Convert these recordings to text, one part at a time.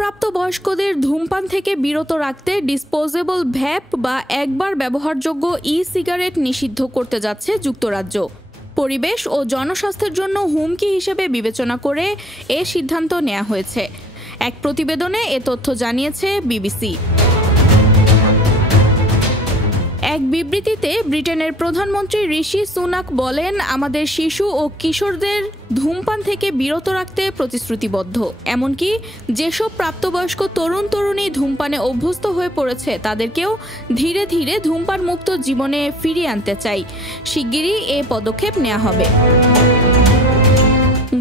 প্রাপ্তবয়স্কদের ধূমপান থেকে বিরত রাখতে ডিসপোজেবল ভ্যাপ বা একবার ব্যবহারযোগ্য ই-সিগারেট নিষিদ্ধ করতে যাচ্ছে যুক্তরাজ্য। পরিবেশ ও জনস্বাস্থ্যের জন্য হুমকি হিসেবে বিবেচনা করে এ সিদ্ধান্ত নেওয়া হয়েছে। এক প্রতিবেদনে এ তথ্য জানিয়েছে বিবিসি। এক বিবৃতিতে ব্রিটেনের প্রধানমন্ত্রী ঋষি সুনাক বলেন, আমাদের শিশু ও কিশোরদের ধূমপান থেকে বিরত রাখতে প্রতিশ্রুতিবদ্ধ। এমনকি যেসব প্রাপ্তবয়স্ক তরুণ-তরুণী ধূমপানে অভ্যস্ত হয়ে পড়েছে তাদেরকেও ধীরে ধীরে ধূমপান মুক্ত জীবনে ফিরিয়ে আনতে চাই। শিগগিরই এ পদক্ষেপ নেওয়া হবে।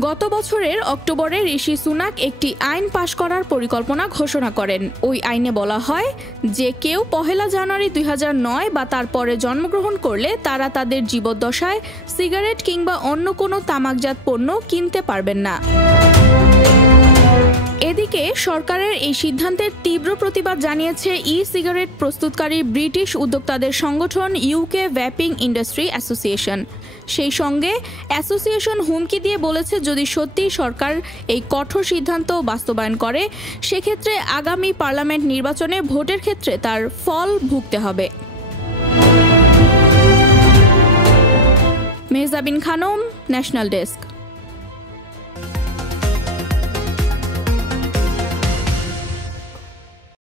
গত বছরের অক্টোবরে ঋষি সুনাক একটি আইন পাশ করার পরিকল্পনা ঘোষণা করেন। ওই আইনে বলা হয় যে কেউ 1 জানুয়ারি 2009 বা তার পরে জন্মগ্রহণ করলে তারা তাদের জীবদ্দশায় সিগারেট কিংবা অন্য কোনো তামাকজাত পণ্য কিনতে পারবেন না। এদিকে সরকারের এই সিদ্ধান্তের তীব্র প্রতিবাদ জানিয়েছে ই-সিগারেট প্রস্তুতকারী ব্রিটিশ উদ্যোক্তাদের সংগঠন ইউকে ভ্যাপিং ইন্ডাস্ট্রি অ্যাসোসিয়েশন। সেই সঙ্গে অ্যাসোসিয়েশন হুমকি দিয়ে বলেছে, যদি সত্যি সরকার এই কঠোর সিদ্ধান্ত বাস্তবায়ন করে সেক্ষেত্রে আগামী পার্লামেন্ট নির্বাচনে ভোটের ক্ষেত্রে তার ফল ভুগতে হবে। Mehjabin Khanam, national desk.